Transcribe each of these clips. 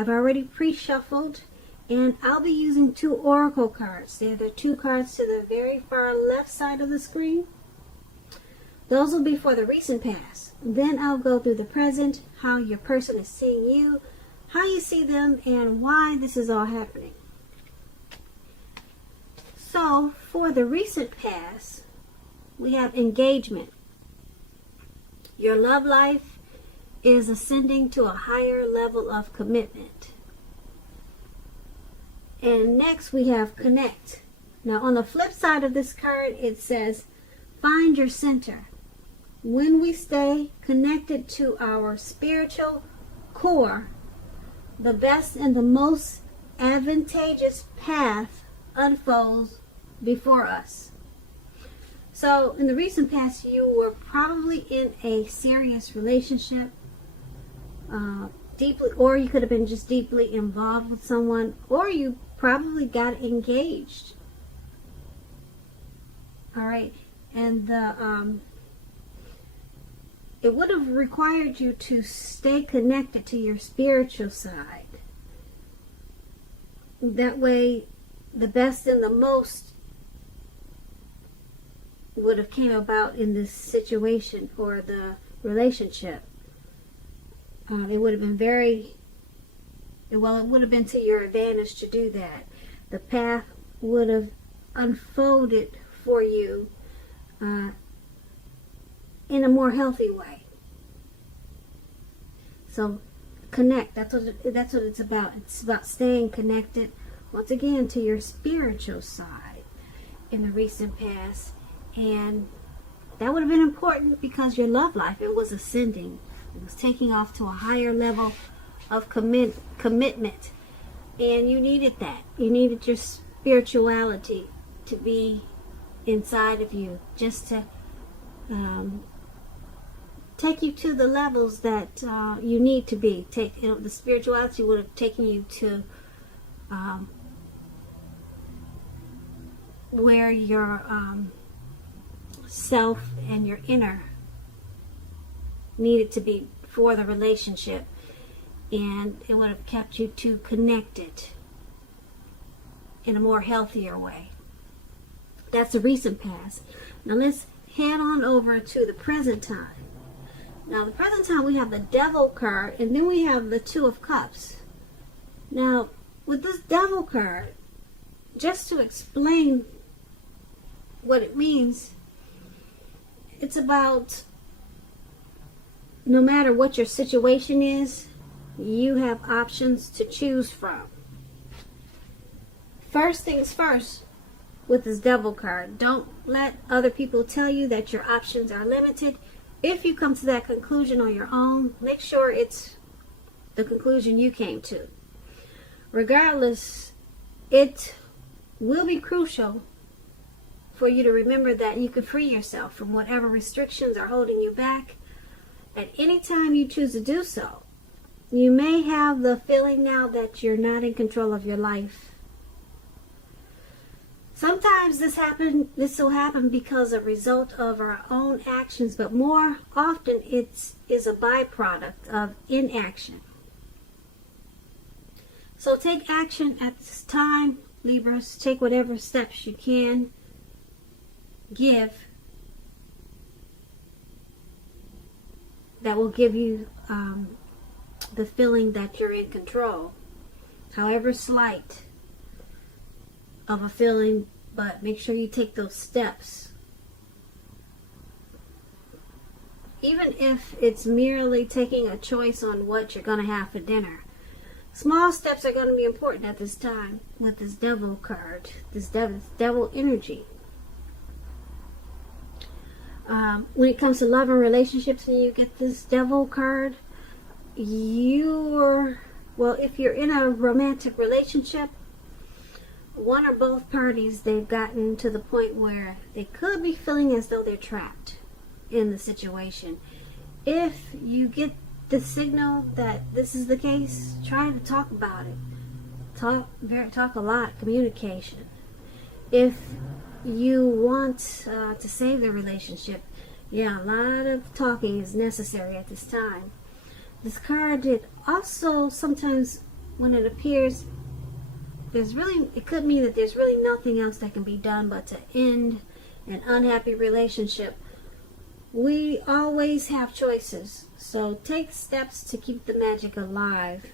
I've already pre-shuffled, and I'll be using 2 oracle cards. They're the 2 cards to the very far left side of the screen. Those will be for the recent past. Then I'll go through the present, how your person is seeing you, how you see them, and why this is all happening. So, for the recent past, we have engagement. Your love life is ascending to a higher level of commitment. And next we have connect. Now on the flip side of this card, it says find your center. When we stay connected to our spiritual core, the best and the most advantageous path unfolds before us. So in the recent past, you were probably in a serious relationship, deeply, or you could have been just deeply involved with someone, or you probably got engaged. All right, and it would have required you to stay connected to your spiritual side. That way, the best and the most would have came about in this situation or the relationship. It would have been it would have been to your advantage to do that. The path would have unfolded for you in a more healthy way. So connect. That's what it's about. It's about staying connected once again to your spiritual side in the recent past. And that would have been important because your love life, it was ascending. It was taking off to a higher level of commitment. And you needed that. You needed your spirituality to be inside of you, just to take you to the levels that you need to be. The spirituality would have taken you to where your self and your inner needed to be for the relationship, and it would have kept you two connected in a more healthier way. That's the recent past. Now let's head on over to the present time. Now the present time, we have the Devil card, and then we have the Two of Cups. Now with this Devil card, just to explain what it means, it's about no matter what your situation is, you have options to choose from. First things first, with this Devil card, don't let other people tell you that your options are limited. If you come to that conclusion on your own, make sure it's the conclusion you came to. Regardless, it will be crucial for you to remember that you can free yourself from whatever restrictions are holding you back at any time you choose to do so. You may have the feeling now that you're not in control of your life. Sometimes this will happen because a result of our own actions, but more often it is a byproduct of inaction. So take action at this time, Libras. Take whatever steps you can give that will give you the feeling that you're in control, however slight of a feeling, but make sure you take those steps. Even if it's merely taking a choice on what you're going to have for dinner. Small steps are going to be important at this time with this Devil card, this devil energy. When it comes to love and relationships, and you get this Devil card, if you're in a romantic relationship, one or both parties, they've gotten to the point where they could be feeling as though they're trapped in the situation. If you get the signal that this is the case, try to talk about it. Talk a lot, communication. If you want to save the relationship, a lot of talking is necessary at this time. This card, it also sometimes when it appears, it could mean that there's really nothing else that can be done but to end an unhappy relationship. We always have choices, so take steps to keep the magic alive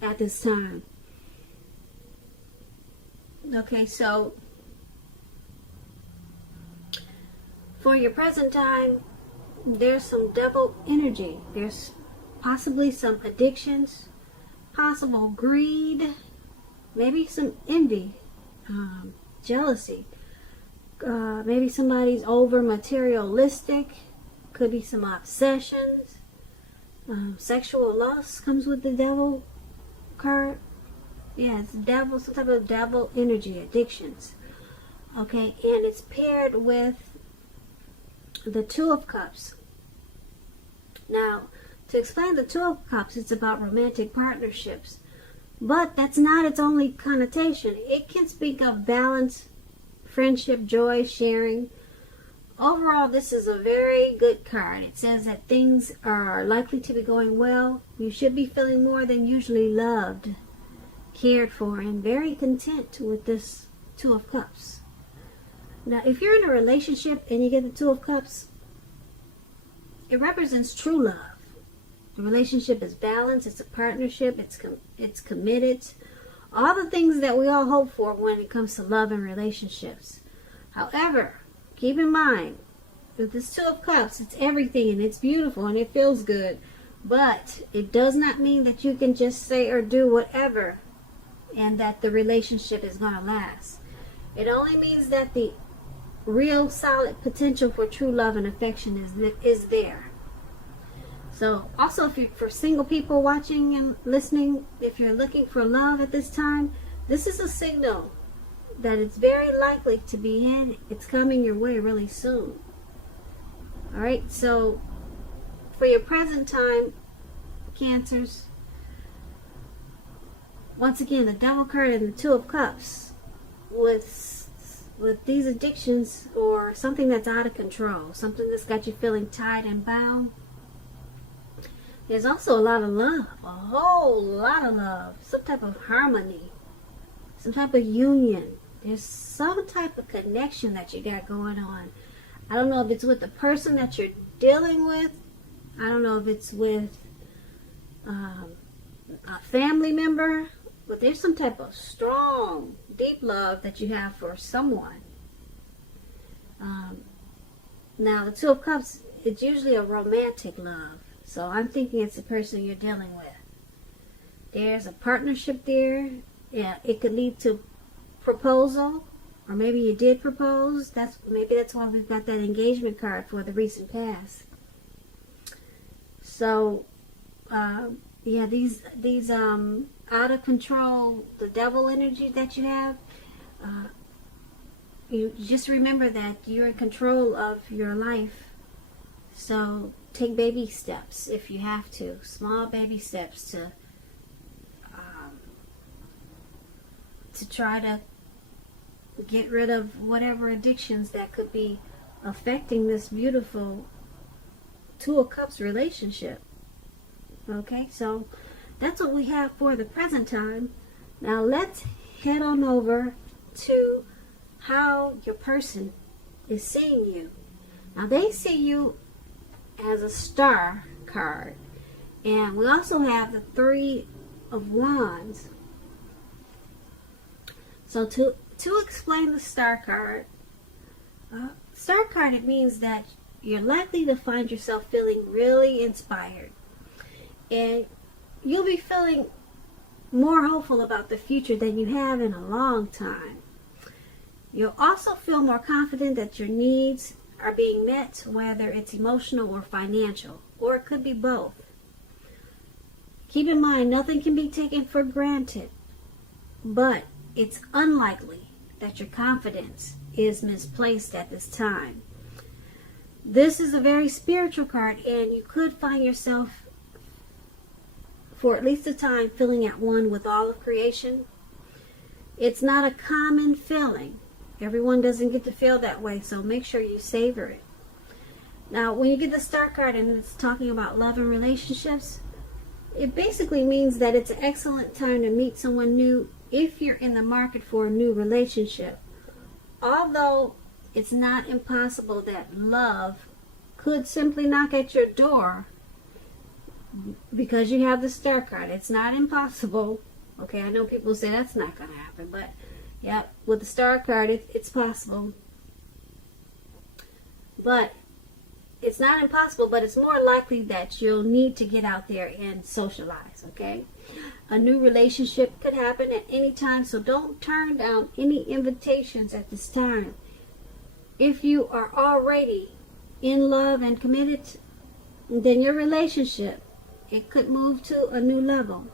at this time. Okay, so for your present time, there's some devil energy. There's possibly some addictions, possible greed, maybe some envy, jealousy. Maybe somebody's over materialistic. Could be some obsessions. Sexual lust comes with the devil card. Yeah, it's devil, some type of devil energy, addictions. Okay, and it's paired with the Two of Cups. Now, to explain the Two of Cups, it's about romantic partnerships. But that's not its only connotation. It can speak of balance, friendship, joy, sharing. Overall, this is a very good card. It says that things are likely to be going well. You should be feeling more than usually loved, cared for, and very content with this Two of Cups. Now, if you're in a relationship and you get the Two of Cups, it represents true love. The relationship is balanced. It's a partnership. It's committed. All the things that we all hope for when it comes to love and relationships. However, keep in mind, with this Two of Cups, it's everything and it's beautiful and it feels good. But it does not mean that you can just say or do whatever and that the relationship is going to last. It only means that the real solid potential for true love and affection is there. So also, if you're for single people watching and listening, if you're looking for love at this time, this is a signal that it's very likely to be in. It's coming your way really soon. Alright, so for your present time, Cancers, once again, the Devil card and the Two of Cups. With these addictions or something that's out of control, something that's got you feeling tied and bound, there's also a lot of love, a whole lot of love, some type of harmony, some type of union. There's some type of connection that you got going on. I don't know if it's with the person that you're dealing with. I don't know if it's with a family member, but there's some type of strong, deep love that you have for someone. Now, the Two of Cups, it's usually a romantic love. So I'm thinking it's the person you're dealing with. There's a partnership there. Yeah, it could lead to proposal, or maybe you did propose. Maybe that's why we've got that engagement card for the recent past. So, yeah, these out of control, the devil energy that you have. You just remember that you're in control of your life. So take baby steps if you have to. Small baby steps to try to get rid of whatever addictions that could be affecting this beautiful Two of Cups relationship. Okay, so that's what we have for the present time. Now let's head on over to how your person is seeing you. Now they see you as a Star card, and we also have the Three of Wands. So to explain the Star card, it means that you're likely to find yourself feeling really inspired, and you'll be feeling more hopeful about the future than you have in a long time. You'll also feel more confident that your needs are being met, whether it's emotional or financial, or it could be both. Keep in mind, nothing can be taken for granted, but it's unlikely that your confidence is misplaced at this time. This is a very spiritual card, and you could find yourself, for at least a time, feeling at one with all of creation. It's not a common feeling. Everyone doesn't get to feel that way, so make sure you savor it. Now, when you get the Star card and it's talking about love and relationships, it basically means that it's an excellent time to meet someone new if you're in the market for a new relationship. Although it's not impossible that love could simply knock at your door because you have the Star card. It's not impossible. Okay, I know people say that's not going to happen, but yeah, with the Star card, it's possible. But it's not impossible, but it's more likely that you'll need to get out there and socialize, okay? A new relationship could happen at any time, so don't turn down any invitations at this time. If you are already in love and committed, then your relationship, it could move to a new level.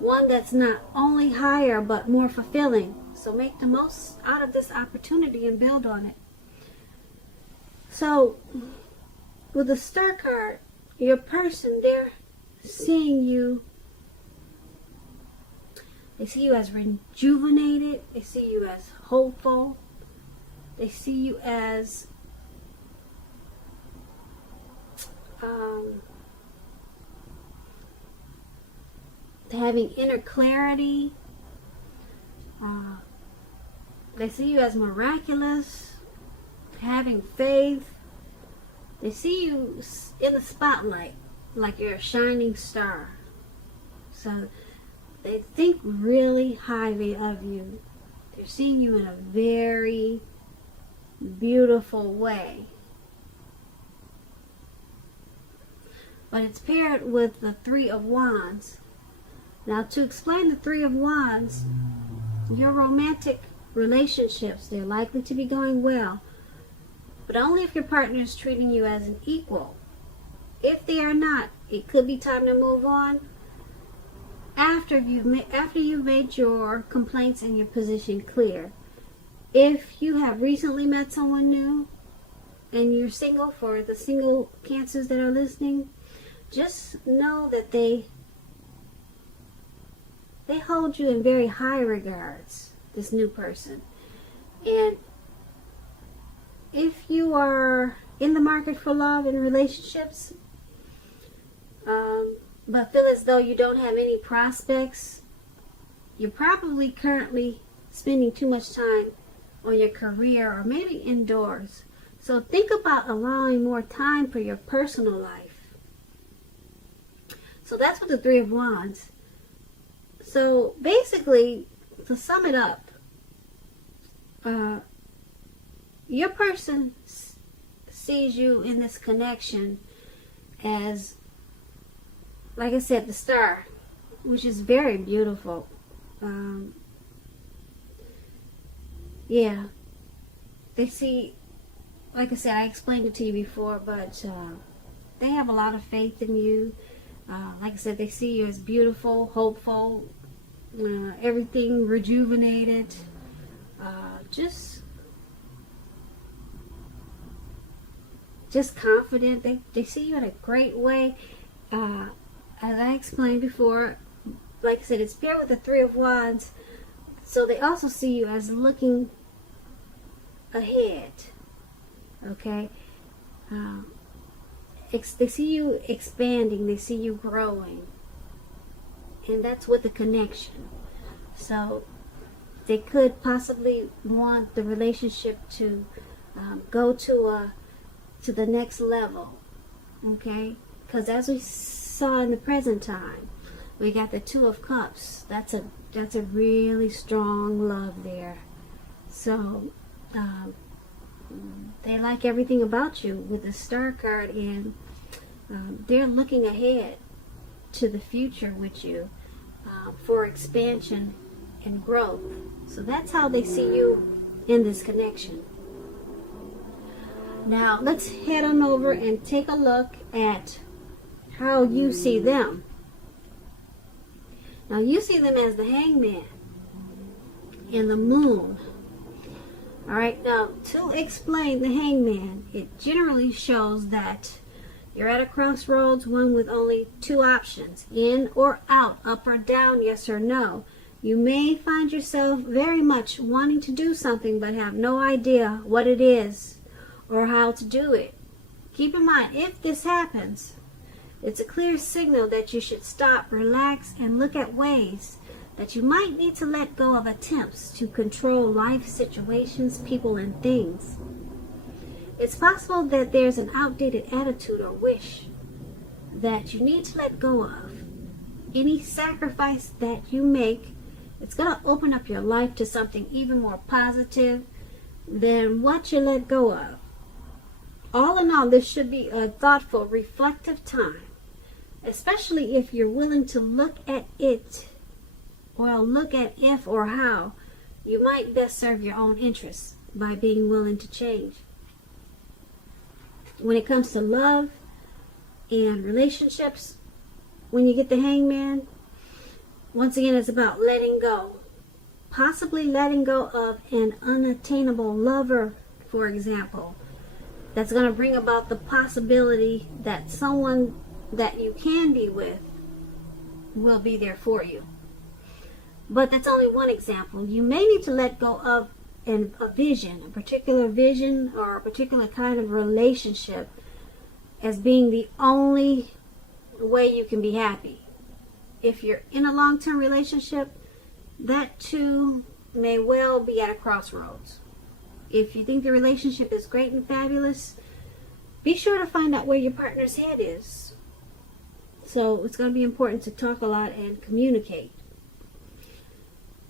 One that's not only higher, but more fulfilling. So make the most out of this opportunity and build on it. So, with the Star card, your person, they're seeing you. They see you as rejuvenated. They see you as hopeful. They see you as having inner clarity. They see you as miraculous, having faith. They see you in the spotlight like you're a shining star. So they think really highly of you. They're seeing you in a very beautiful way. But it's paired with the Three of Wands. Now, to explain the Three of Wands, your romantic relationships, they're likely to be going well, but only if your partner is treating you as an equal. If they are not, it could be time to move on after you've made your complaints and your position clear. If you have recently met someone new and you're single, for the single Cancers that are listening, just know that they hold you in very high regards, this new person. And if you are in the market for love and relationships, but feel as though you don't have any prospects, you're probably currently spending too much time on your career or maybe indoors. So think about allowing more time for your personal life. So that's what the Three of Wands. So basically, to sum it up, your person sees you in this connection as, like I said, the Star, which is very beautiful. Yeah, they see, like I said, I explained it to you before, but they have a lot of faith in you. Like I said, they see you as beautiful, hopeful, everything rejuvenated, just confident. They see you in a great way. As I explained before, like I said, it's paired with the Three of Wands, so they also see you as looking ahead. Okay? They see you expanding, they see you growing, and that's with the connection. So they could possibly want the relationship to go to the next level. Okay? Because as we saw in the present time, we got the Two of Cups. That's a really strong love there. So they like everything about you with the Star card, and they're looking ahead to the future with you for expansion and growth. So that's how they see you in this connection. Now let's head on over and take a look at how you see them. Now you see them as the Hangman and the Moon. Alright, now to explain the Hangman, it generally shows that you're at a crossroads, one with only two options, in or out, up or down, yes or no. You may find yourself very much wanting to do something but have no idea what it is or how to do it. Keep in mind, if this happens, It's a clear signal that you should stop, relax, and look at ways that you might need to let go of attempts to control life situations, people, and things. It's possible that there's an outdated attitude or wish that you need to let go of. Any sacrifice that you make, it's going to open up your life to something even more positive than what you let go of. All in all, this should be a thoughtful, reflective time, especially if you're willing to look at it, or look at if or how you might best serve your own interests by being willing to change. When it comes to love and relationships, when you get the Hangman, once again, it's about letting go. Possibly letting go of an unattainable lover, for example, that's going to bring about the possibility that someone that you can be with will be there for you. But that's only one example. You may need to let go of a vision, a particular vision or a particular kind of relationship as being the only way you can be happy. If you're in a long-term relationship, that too may well be at a crossroads. If you think the relationship is great and fabulous, be sure to find out where your partner's head is. So it's going to be important to talk a lot and communicate.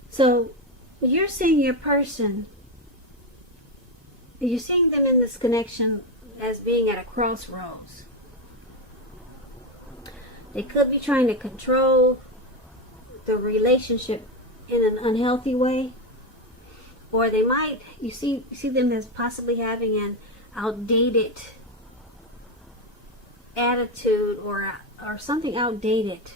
So you're seeing your person, you're seeing them in this connection as being at a crossroads. They could be trying to control the relationship in an unhealthy way, or they might, you see them as possibly having an outdated attitude or something outdated,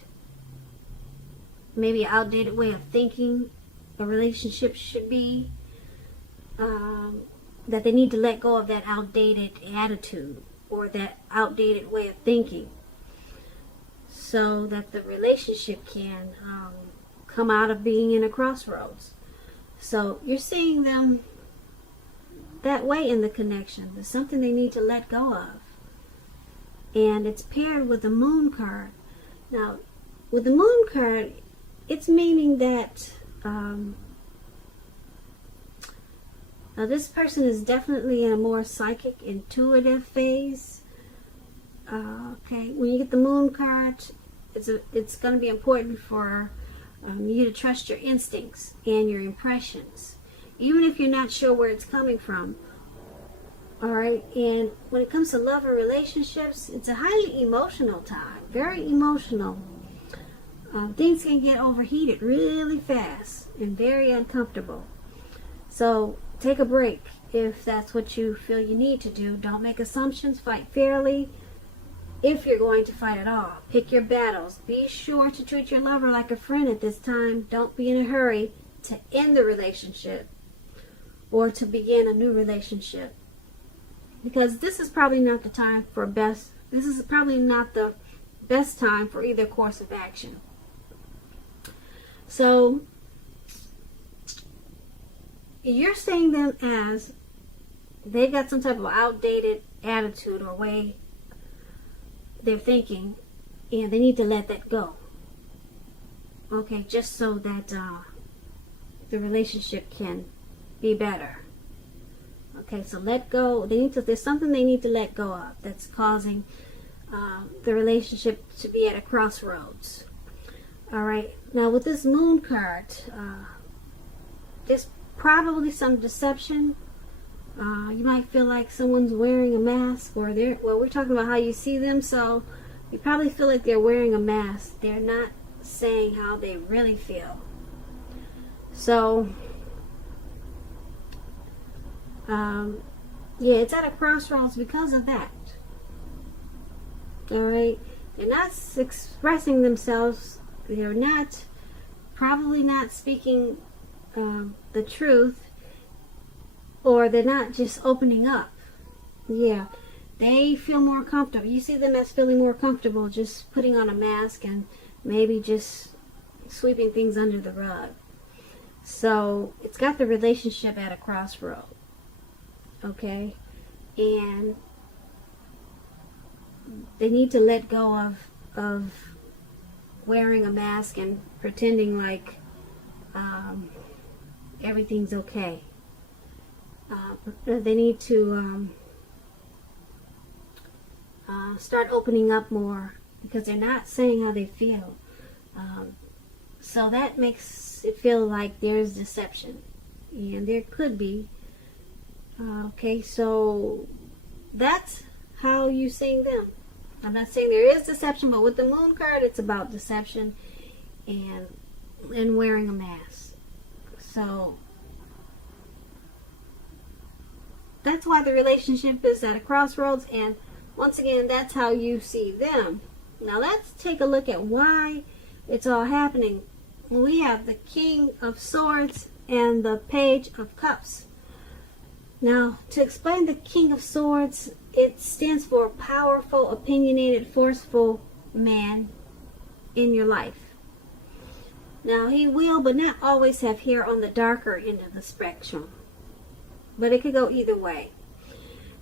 maybe an outdated way of thinking a relationship should be, that they need to let go of that outdated attitude or that outdated way of thinking so that the relationship can come out of being in a crossroads. So you're seeing them that way in the connection. There's something they need to let go of. And it's paired with the Moon card. Now, with the Moon card, it's meaning that now this person is definitely in a more psychic, intuitive phase. Okay, when you get the Moon card, it's going to be important for you to trust your instincts and your impressions, even if you're not sure where it's coming from. All right, and when it comes to love and relationships, it's a highly emotional time, very emotional. Things can get overheated really fast and very uncomfortable. So take a break if that's what you feel you need to do. Don't make assumptions. Fight fairly. If you're going to fight at all, pick your battles. Be sure to treat your lover like a friend at this time. Don't be in a hurry to end the relationship or to begin a new relationship, because this is probably not the time for this is probably not the best time for either course of action. So you're seeing them as they've got some type of outdated attitude or way they're thinking, and they need to let that go. Okay, just so that the relationship can be better. Okay, so let go. There's something they need to let go of that's causing the relationship to be at a crossroads. All right, now with this Moon card, there's probably some deception. You might feel like someone's wearing a mask, or we're talking about how you see them, so you probably feel like they're wearing a mask. They're not saying how they really feel. So, yeah, it's at a crossroads because of that. All right, they're not expressing themselves. They're probably not speaking the truth, or they're not just opening up. Yeah, they feel more comfortable. You see them as feeling more comfortable just putting on a mask and maybe just sweeping things under the rug. So it's got the relationship at a crossroad. Okay, and they need to let go of of wearing a mask and pretending like everything's okay. They need to start opening up more, because they're not saying how they feel. So that makes it feel like there's deception, and there could be. Okay, so that's how you seeing them. I'm not saying there is deception, but with the moon card, it's about deception and wearing a mask. So that's why the relationship is at a crossroads, and once again, that's how you see them. Now let's take a look at why it's all happening. We have the King of Swords and the Page of Cups. Now, to explain the King of Swords, it stands for powerful, opinionated, forceful man in your life. Now, he will, but not always, have hair on the darker end of the spectrum. But it could go either way.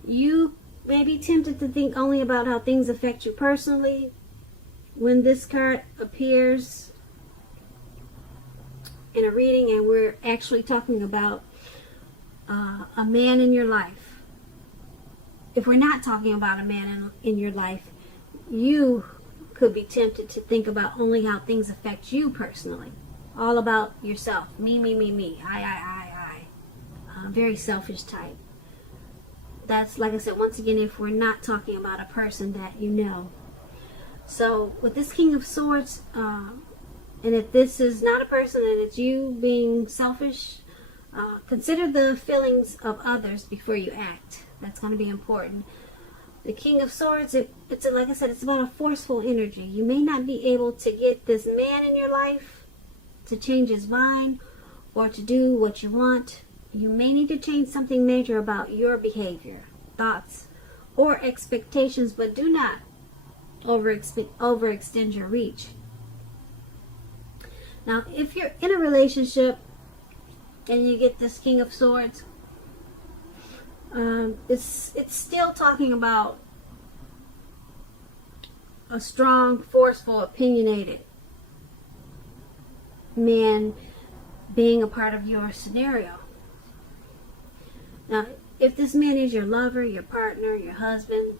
You may be tempted to think only about how things affect you personally. When this card appears in a reading and we're actually talking about a man in your life, if we're not talking about a man in your life, you could be tempted to think about only how things affect you personally. All about yourself. Me, me, me, me. I. Very selfish type. That's, like I said, once again, if we're not talking about a person that you know. So, with this King of Swords, and if this is not a person and it's you being selfish, consider the feelings of others before you act. That's going to be important. The King of Swords, it's like I said, it's about a forceful energy. You may not be able to get this man in your life to change his mind or to do what you want. You may need to change something major about your behavior, thoughts, or expectations, but do not overextend your reach. Now, if you're in a relationship and you get this King of Swords, it's still talking about a strong, forceful, opinionated man being a part of your scenario. Now, if this man is your lover, your partner, your husband,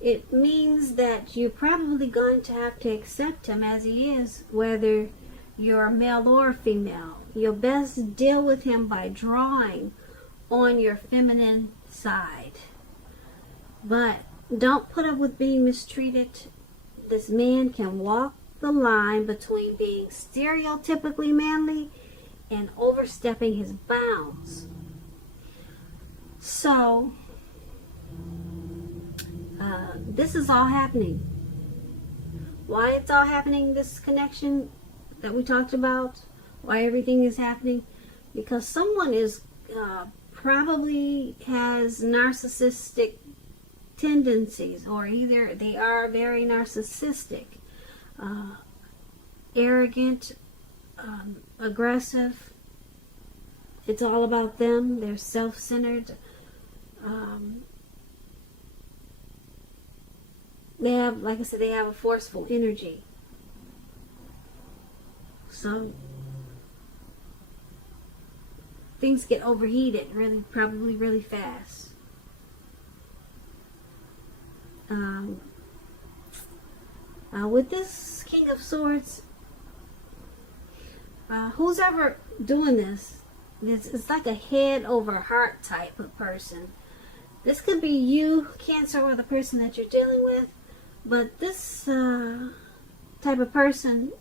it means that you're probably going to have to accept him as he is, whether you're male or female. You'll best deal with him by drawing on your feminine side. But don't put up with being mistreated. This man can walk the line between being stereotypically manly and overstepping his bounds. So, this is all happening. Why it's all happening, this connection that we talked about, why everything is happening, because someone is probably has narcissistic tendencies, or either they are very narcissistic, arrogant, aggressive. It's all about them. They're self-centered. They have, like I said, they have a forceful energy. So things get overheated probably really fast. With this King of Swords, who's ever doing this, it's like a head over heart type of person. This could be you, Cancer, or the person that you're dealing with. But this type of person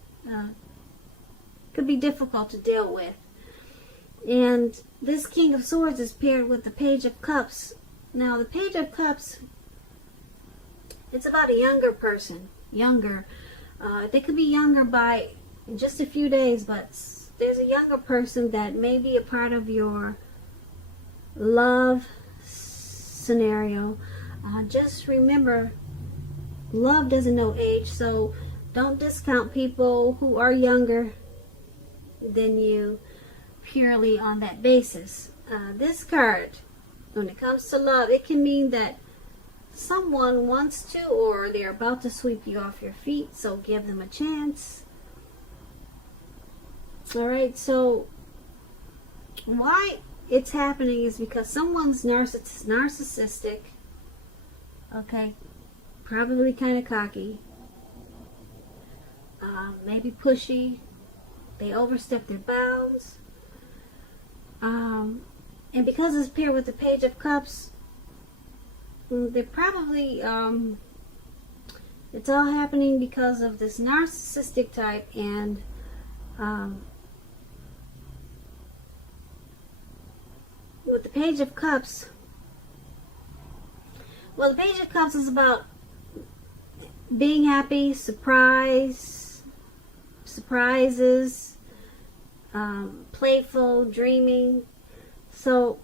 could be difficult to deal with. And this King of Swords is paired with the Page of Cups. Now, the Page of Cups, it's about a younger person. Younger. They could be younger by just a few days, but there's a younger person that may be a part of your love scenario. Just remember, love doesn't know age, so don't discount people who are younger than you purely on that basis. This card, when it comes to love, it can mean that someone wants to, or they're about to sweep you off your feet, so give them a chance. Alright, so why it's happening is because someone's narcissistic, okay, probably kind of cocky, maybe pushy, they overstep their bounds, and because it's paired with the Page of Cups, they're probably, it's all happening because of this narcissistic type, and with the Page of Cups, well, the Page of Cups is about being happy, surprises, playful, dreaming. So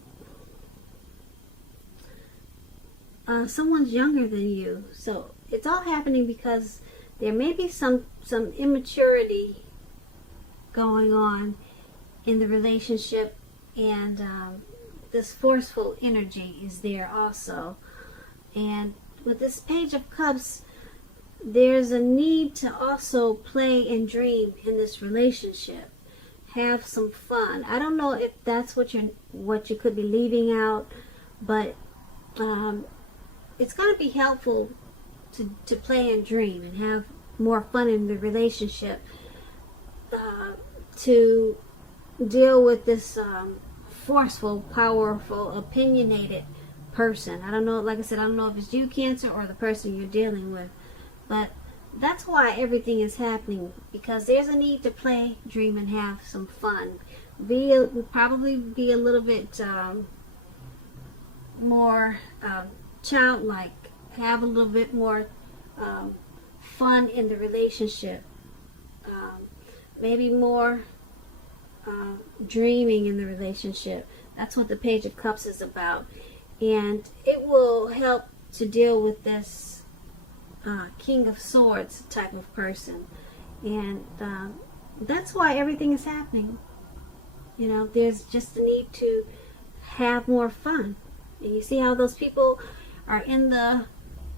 someone's younger than you, so it's all happening because there may be some immaturity going on in the relationship, and this forceful energy is there also. And with this Page of Cups, there's a need to also play and dream in this relationship. Have some fun. I don't know if that's what you could be leaving out, but it's going to be helpful to play and dream and have more fun in the relationship, to deal with this forceful, powerful, opinionated person. I don't know, like I said, I don't know if it's you, Cancer, or the person you're dealing with, but that's why everything is happening, because there's a need to play, dream, and have some fun. Probably be a little bit more childlike, have a little bit more fun in the relationship, maybe more dreaming in the relationship. That's what the Page of Cups is about, and it will help to deal with this King of Swords type of person, and that's why everything is happening. You know, there's just a need to have more fun. And you see how those people are in the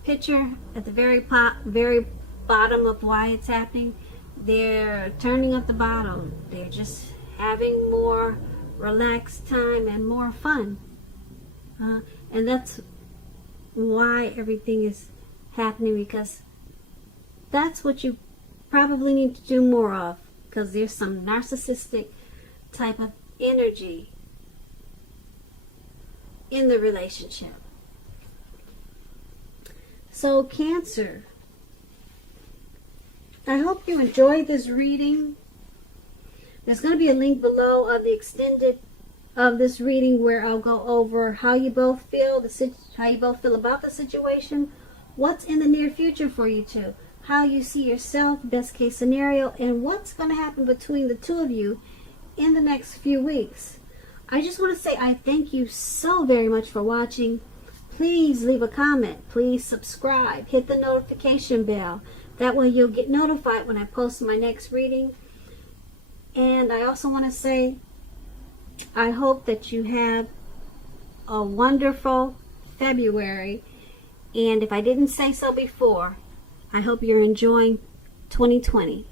picture at the very bottom of why it's happening. They're turning up the bottle. They're just having more relaxed time and more fun, and that's why everything is happening, because that's what you probably need to do more of, because there's some narcissistic type of energy in the relationship. So Cancer, I hope you enjoyed this reading. There's going to be a link below of the extended of this reading where I'll go over how you both feel, how you both feel about the situation, what's in the near future for you two, how you see yourself, best case scenario, and what's going to happen between the two of you in the next few weeks. I just want to say I thank you so very much for watching. Please leave a comment. Please subscribe. Hit the notification bell. That way you'll get notified when I post my next reading. And I also want to say I hope that you have a wonderful February. And if I didn't say so before, I hope you're enjoying 2020.